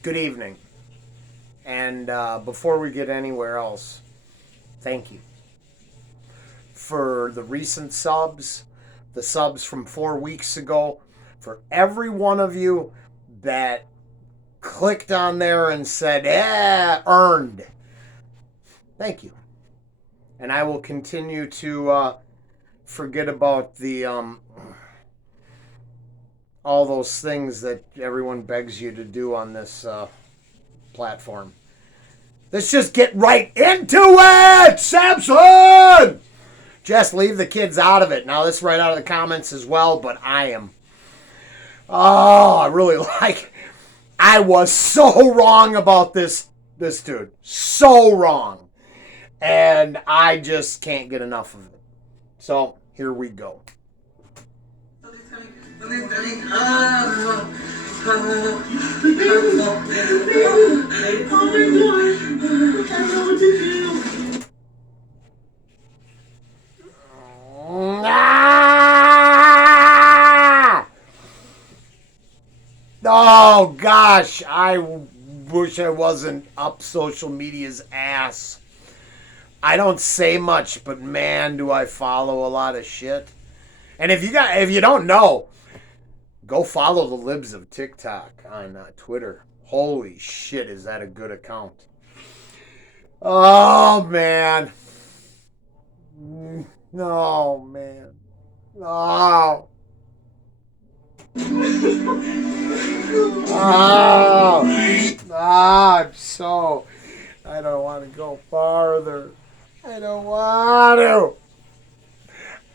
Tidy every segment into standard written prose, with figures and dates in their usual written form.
Good evening. And before we get anywhere else, thank you for the recent subs, the subs from 4 weeks ago, for every one of you that clicked on there and said, earned. Thank you. And I will continue to forget about the all those things that everyone begs you to do on this platform. Let's just get right into it, Samson! Just leave the kids out of it. Now, this is right out of the comments as well, but I am. Oh, I really like. I was so wrong about this dude. So wrong. And I just can't get enough of it. So, here we go. Oh gosh, I wish I wasn't up social media's ass. I don't say much, but man, do I follow a lot of shit. And if you don't know, go follow the libs of TikTok on Twitter. Holy shit, is that a good account? Oh man. Oh man. Oh. I don't want to go farther. I don't want to.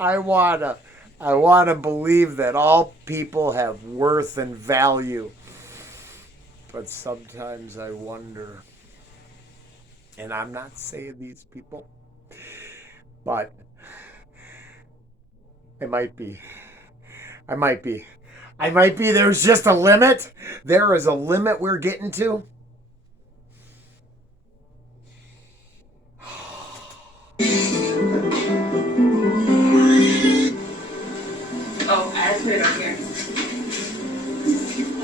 I want to believe that all people have worth and value. But sometimes I wonder, and I'm not saying these people, but I might be. There's just a limit. There is a limit we're getting to. Oh, I put it up here.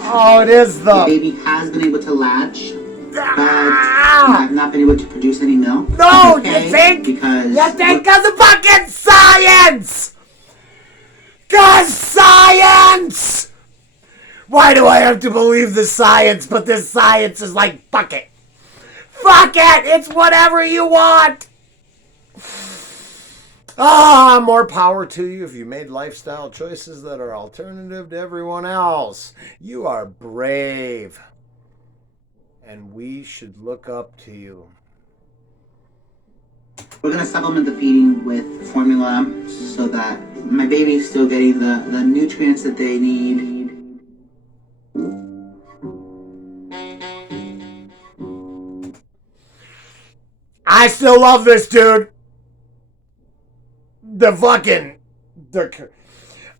Oh, it is the baby has been able to latch, but I've not been able to produce any milk. No, okay, you think? Because of the fucking science! Cause science! Why do I have to believe the science, but this science is like, fuck it. Fuck it! It's whatever you want! More power to you if you made lifestyle choices that are alternative to everyone else. You are brave. And we should look up to you. We're going to supplement the feeding with formula so that my baby's still getting the nutrients that they need. I still love this dude.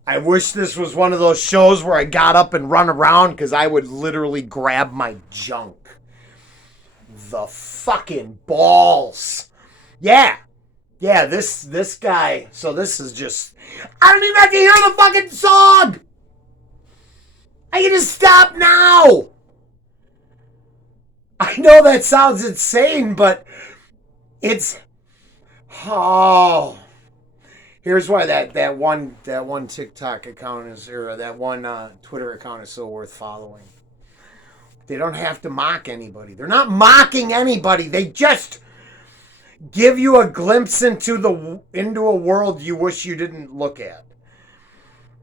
I wish this was one of those shows where I got up and run around, because I would literally grab my junk. The fucking balls. Yeah, this guy. So this is just, I don't even have to hear the fucking song. I can just stop now. I know that sounds insane, but it's, oh. Here's why that one TikTok account is, or that one Twitter account is so worth following. They don't have to mock anybody. They're not mocking anybody. They just give you a glimpse into a world you wish you didn't look at.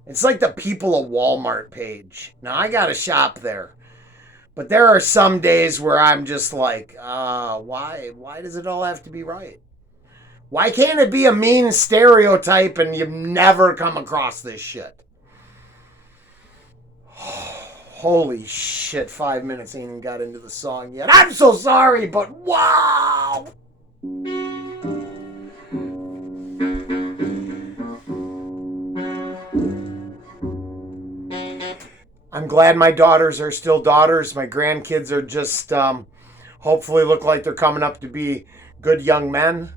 It's like the People of Walmart page. Now, I got to shop there. But there are some days where I'm just like, why does it all have to be right? Why can't it be a mean stereotype and you've never come across this shit? Holy shit, 5 minutes ain't even got into the song yet. I'm so sorry, but wow! I'm glad my daughters are still daughters. My grandkids are just, hopefully look like they're coming up to be good young men.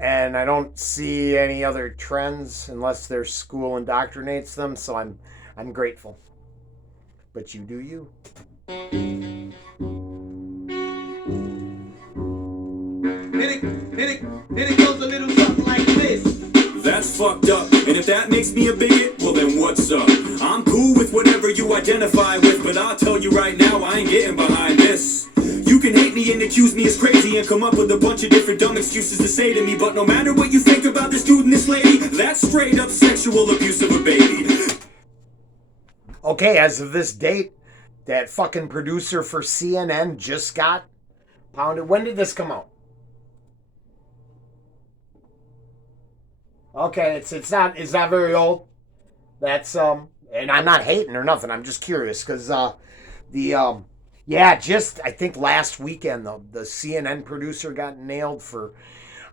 And I don't see any other trends unless their school indoctrinates them, so I'm grateful. But you do you. Then it goes a little something like this. That's fucked up. And if that makes me a bigot, well then what's up? I'm cool with whatever you identify with, but I'll tell you right now, I ain't getting behind this. You can hate me and accuse me as crazy and come up with a bunch of different dumb excuses to say to me, but no matter what you think about this dude and this lady, that's straight up sexual abuse of a baby. Okay, as of this date, that fucking producer for CNN just got pounded. When did this come out? Okay, it's not very old. That's and I'm not hating or nothing. I'm just curious because just I think last weekend the CNN producer got nailed for.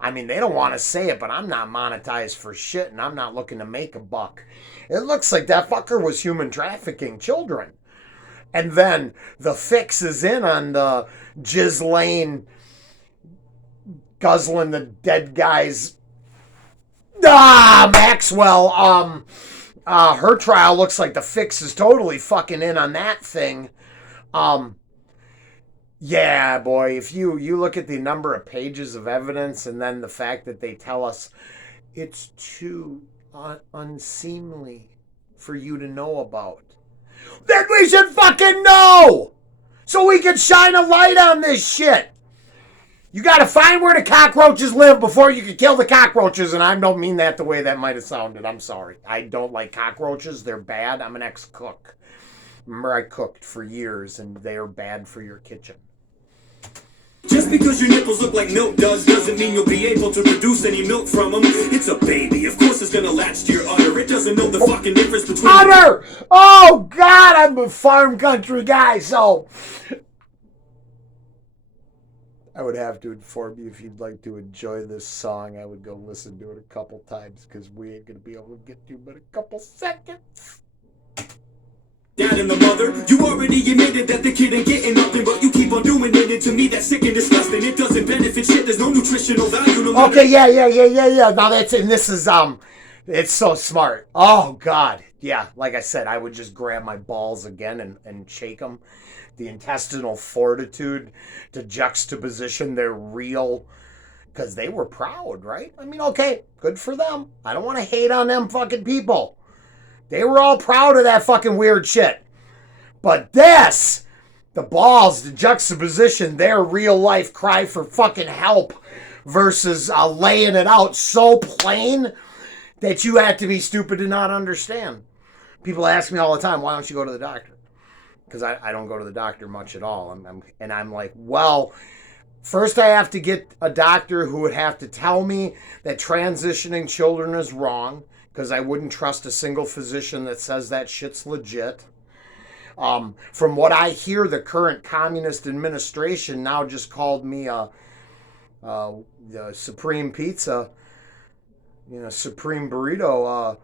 I mean, they don't want to say it, but I'm not monetized for shit, and I'm not looking to make a buck. It looks like that fucker was human trafficking children. And then the fix is in on the Ghislaine guzzling the dead guy's. Maxwell. Her trial looks like the fix is totally fucking in on that thing. Yeah, boy, if you look at the number of pages of evidence and then the fact that they tell us it's too unseemly for you to know about, then we should fucking know so we can shine a light on this shit. You gotta find where the cockroaches live before you can kill the cockroaches, and I don't mean that the way that might have sounded. I'm sorry. I don't like cockroaches. They're bad. I'm an ex-cook. Remember, I cooked for years, and they are bad for your kitchen. Just because your nipples look like milk doesn't mean you'll be able to produce any milk from them. It's a baby. Of course it's gonna latch to your udder. It doesn't know the fucking difference between... Udder! Oh, God, I'm a farm country guy, so... I would have to inform you if you'd like to enjoy this song. I would go listen to it a couple times because we ain't going to be able to get to but a couple seconds. Dad and the mother, you already admitted that the kid ain't getting nothing, but you keep on doing it, and to me that's sick and disgusting. It doesn't benefit shit. There's no nutritional value. No matter. Okay, yeah. Now that's and this is it's so smart. Oh God, yeah. Like I said, I would just grab my balls again and shake them. The intestinal fortitude to juxtaposition their real, because they were proud, right? I mean, okay, good for them. I don't want to hate on them fucking people. They were all proud of that fucking weird shit. But this, the balls, the juxtaposition, their real life cry for fucking help versus laying it out so plain that you have to be stupid to not understand. People ask me all the time, why don't you go to the doctor? Because I don't go to the doctor much at all. I'm like, well, first I have to get a doctor who would have to tell me that transitioning children is wrong, because I wouldn't trust a single physician that says that shit's legit. From what I hear, the current communist administration now just called me the Supreme Pizza, Supreme Burrito,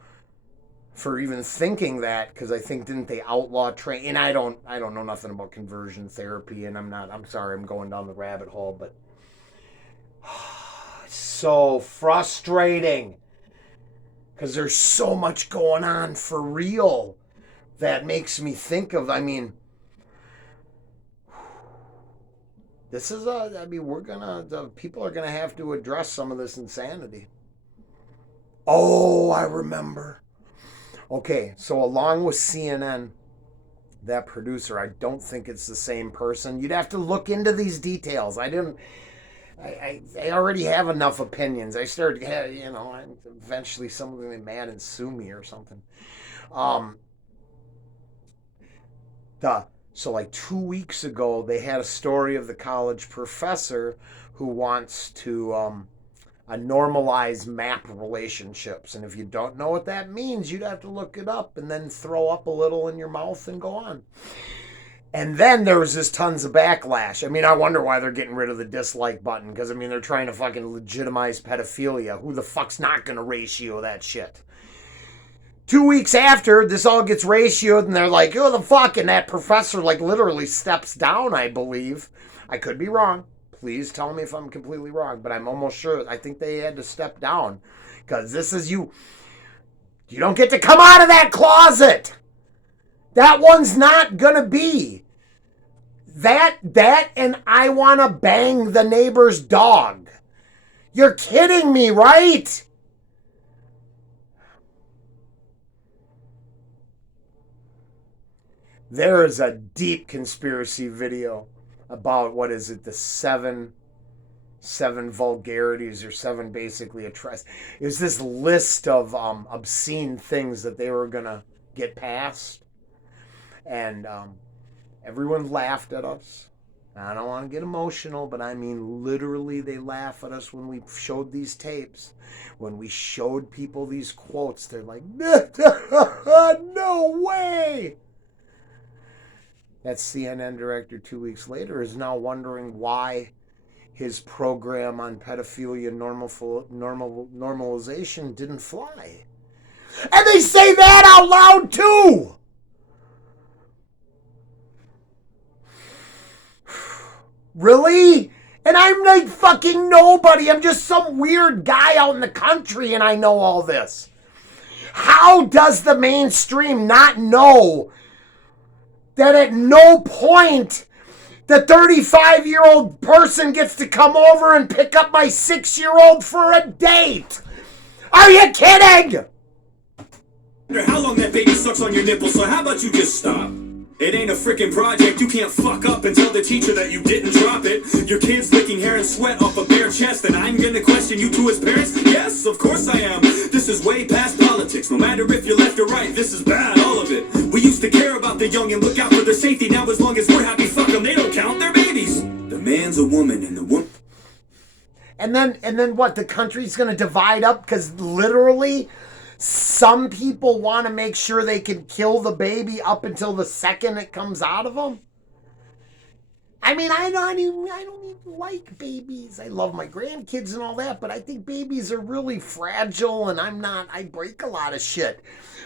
for even thinking that, because I think didn't they outlaw train? And I don't know nothing about conversion therapy, and I'm sorry, I'm going down the rabbit hole, but it's so frustrating because there's so much going on for real that makes me think of, this is people are gonna have to address some of this insanity. Oh, I remember. Okay, so along with CNN, that producer, I don't think it's the same person. You'd have to look into these details. I already have enough opinions. I started, eventually someone will be mad and sue me or something. So like 2 weeks ago, they had a story of the college professor who wants to normalize map relationships. And if you don't know what that means, you'd have to look it up and then throw up a little in your mouth and go on. And then there was just tons of backlash. I wonder why they're getting rid of the dislike button, because they're trying to fucking legitimize pedophilia. Who the fuck's not going to ratio that shit? 2 weeks after, this all gets ratioed, and they're like, oh, the fuck, and that professor, literally steps down, I believe. I could be wrong. Please tell me if I'm completely wrong, but I'm almost sure. I think they had to step down, because this is you. You don't get to come out of that closet. That one's not going to be That and I want to bang the neighbor's dog. You're kidding me, right? There is a deep conspiracy video about, what is it, the seven vulgarities, or seven basically atrocities. It was this list of obscene things that they were going to get passed. And everyone laughed at us. I don't want to get emotional, but I mean literally they laugh at us when we showed these tapes. When we showed people these quotes, they're like, no way! That CNN director 2 weeks later is now wondering why his program on pedophilia normalization didn't fly. And they say that out loud too! Really? And I'm like fucking nobody. I'm just some weird guy out in the country and I know all this. How does the mainstream not know that at no point the 35-year-old person gets to come over and pick up my 6-year-old for a date? Are you kidding? How long that baby sucks on your nipple, so how about you just stop? It ain't a freaking project, you can't fuck up and tell the teacher that you didn't drop it. Your kid's licking hair and sweat off a bare chest, and I'm gonna question you to his parents? Yes, of course I am. This is way past politics, no matter if you're left or right, this is bad, all of it. We used to care about the young and look out for their safety, now as long as we're happy, fuck them, they don't count, they're babies. The man's a woman and the woman... And then what, the country's gonna divide up because literally... some people want to make sure they can kill the baby up until the second it comes out of them. I mean, I don't even like babies. I love my grandkids and all that, but I think babies are really fragile, and I break a lot of shit.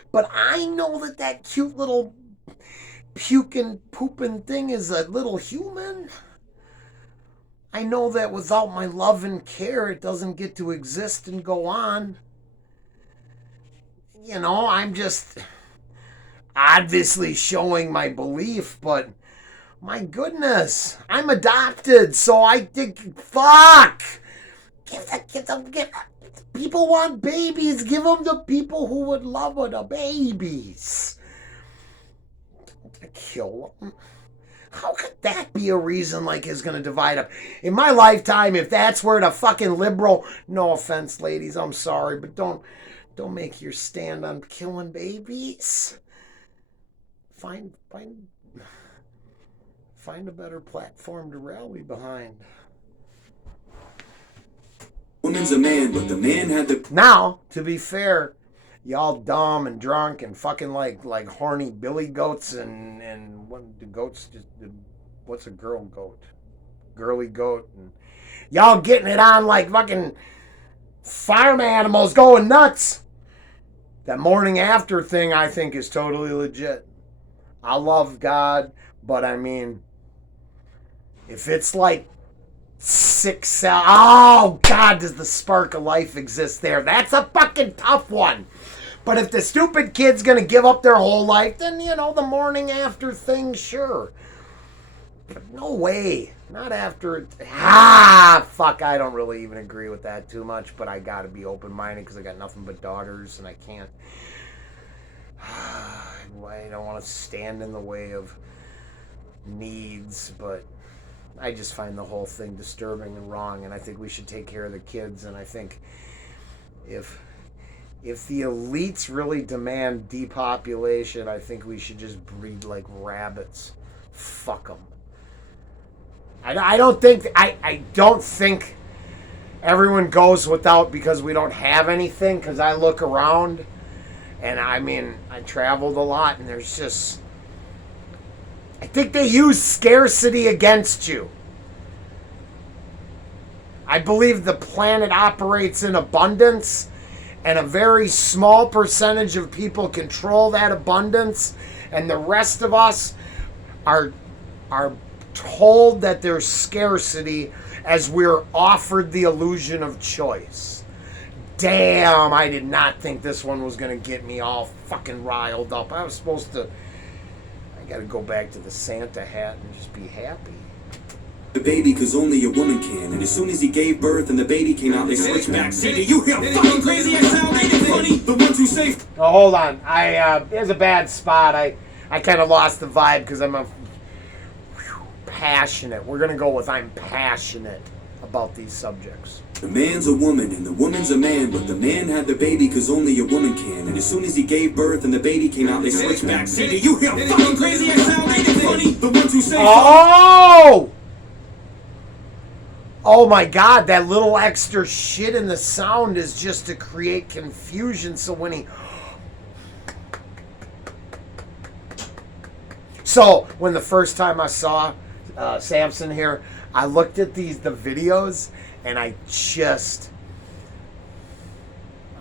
But I know that cute little puking, pooping thing is a little human. I know that without my love and care, it doesn't get to exist and go on. You know, I'm just obviously showing my belief, but my goodness, I'm adopted, so I think, fuck. People want babies, give them to people who would love the babies. Kill them. How could that be a reason like is going to divide up? In my lifetime, if that's where the fucking liberal, no offense, ladies, I'm sorry, but don't make your stand on killing babies. Find a better platform to rally behind. Woman's a man, but the man had the... Now, to be fair, y'all dumb and drunk and fucking like horny billy goats and what the goats just... What's a girl goat? Girly goat. And y'all getting it on like fucking farm animals going nuts. That morning after thing, I think, is totally legit. I love God, but I mean, if it's like 6 cells, oh God, does the spark of life exist there? That's a fucking tough one. But if the stupid kid's gonna give up their whole life, then, you know, the morning after thing, sure. But no way. Not after... fuck, I don't really even agree with that too much, but I gotta be open-minded because I got nothing but daughters, and I can't... I don't want to stand in the way of needs, but I just find the whole thing disturbing and wrong, and I think we should take care of the kids, and I think if the elites really demand depopulation, I think we should just breed like rabbits. Fuck them. I don't think everyone goes without because we don't have anything, because I look around and I mean, I traveled a lot and there's just, I think they use scarcity against you. I believe the planet operates in abundance and a very small percentage of people control that abundance, and the rest of us are told that there's scarcity as we're offered the illusion of choice. Damn, I did not think this one was going to get me all fucking riled up. I was supposed to... gotta go back to the Santa hat and just be happy. The baby, cause only a woman can. And as soon as he gave birth and the baby came out, they switched back. See, do you hear how fucking crazy I sound? Ain't it funny? The ones who say... Oh, hold on. There's a bad spot. I kind of lost the vibe because I'm passionate. We're gonna go with I'm passionate about these subjects. The man's a woman and the woman's a man, but the man had the baby cause only a woman can. And as soon as he gave birth and the baby came out, they switched back. See, do you hear how fucking crazy I sound? Ain't it funny? The ones who say... Oh! Oh my God, that little extra shit in the sound is just to create confusion. So when the first time I saw Samson here, I looked at the videos and I was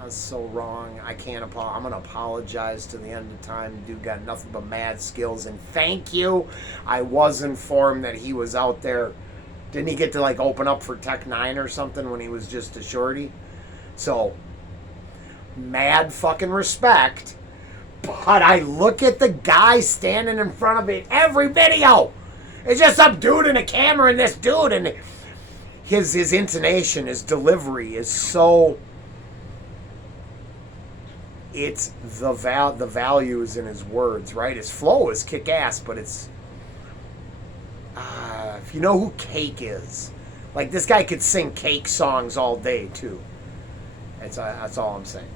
so wrong. I can't apologize. I'm going to apologize to the end of time. Dude got nothing but mad skills, and thank you. I was informed that he was out there. Didn't he get to like open up for Tech 9 or something when he was just a shorty? So, mad fucking respect. But I look at the guy standing in front of me every video. It's just some dude in a camera and this dude, and his intonation, his delivery is so... It's the value is in his words, right? His flow is kick-ass, but it's... if you know who Cake is, like this guy could sing Cake songs all day too. That's all I'm saying.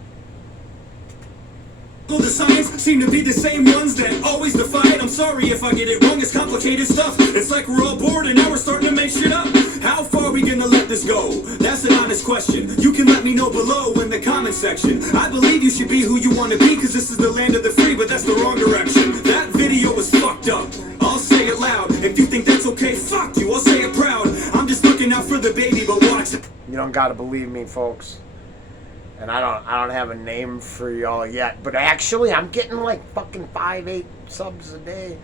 Well, the signs seem to be the same ones that always defy it. I'm sorry if I get it wrong, it's complicated stuff. It's like we're all bored and now we're starting to make shit up. How far are we gonna let this go? That's an honest question. You can let me know below in the comment section. I believe you should be who you want to be, cause this is the land of the free, but that's the wrong direction. That video was fucked up. I'll say it loud. If you think that's okay, fuck you, I'll say it proud. I'm just looking out for the baby, but watch it. You don't gotta believe me, folks. And I don't have a name for y'all yet, but actually I'm getting like fucking 5-8 subs a day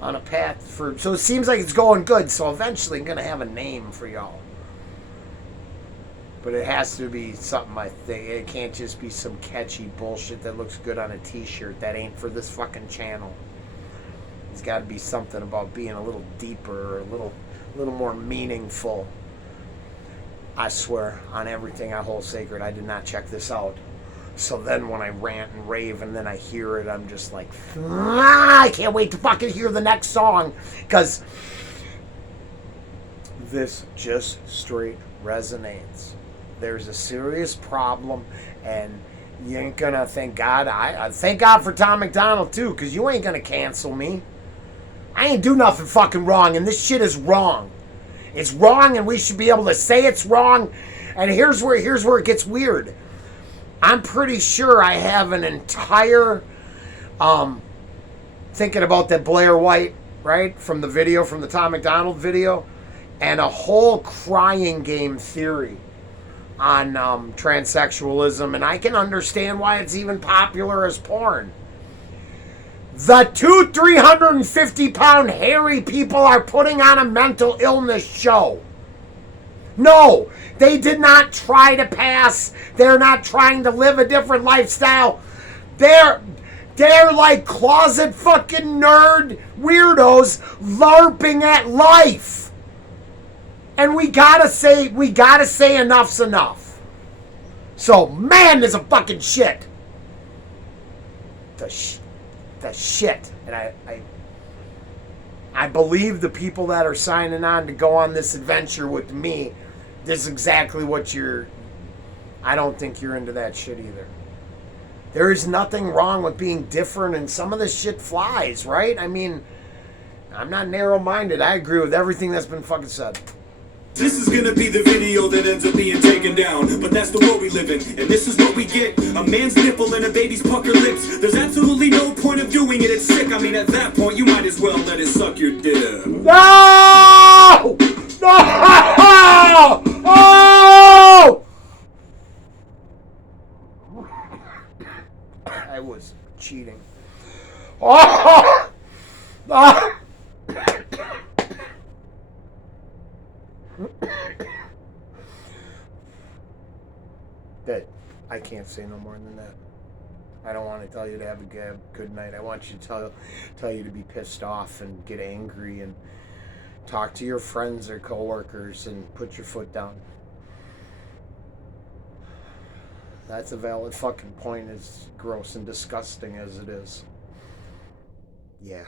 on a path for, so it seems like it's going good, so eventually I'm gonna have a name for y'all. But it has to be something, I think. It can't just be some catchy bullshit that looks good on a t-shirt that ain't for this fucking channel. It's got to be something about being a little deeper, or a little more meaningful. I swear on everything I hold sacred, I did not check this out. So then when I rant and rave and then I hear it, I'm just like, I can't wait to fucking hear the next song, because this just straight resonates. There's a serious problem, and you ain't gonna, thank God. I thank God for Tom McDonald too, because you ain't gonna cancel me. I ain't do nothing fucking wrong, and this shit is wrong. It's wrong, and we should be able to say it's wrong. And here's where it gets weird. I'm pretty sure I have an entire thinking about that Blair White, right, from the video, from the Tom McDonald video, and a whole crying game theory on transsexualism, and I can understand why it's even popular as porn. The 350-pound hairy people are putting on a mental illness show. No, they did not try to pass. They're not trying to live a different lifestyle. They're like closet fucking nerd weirdos LARPing at life. And we gotta say enough's enough. So, man, there's a fucking shit. The shit. And I believe the people that are signing on to go on this adventure with me, this is exactly what I don't think you're into that shit either. There is nothing wrong with being different, and some of this shit flies, right? I mean, I'm not narrow-minded. I agree with everything that's been fucking said. This is gonna be the video that ends up being taken down, but that's the world we live in, and this is what we get. A man's nipple and a baby's pucker lips. There's absolutely no point of doing it, it's sick. I mean, at that point, you might as well let it suck your dick. No! No! Oh! I was cheating. Oh! Oh! That I can't say no more than that. I don't want to tell you to have a good night. I want you to tell you to be pissed off and get angry and talk to your friends or coworkers and put your foot down. That's a valid fucking point, as gross and disgusting as it is. Yeah.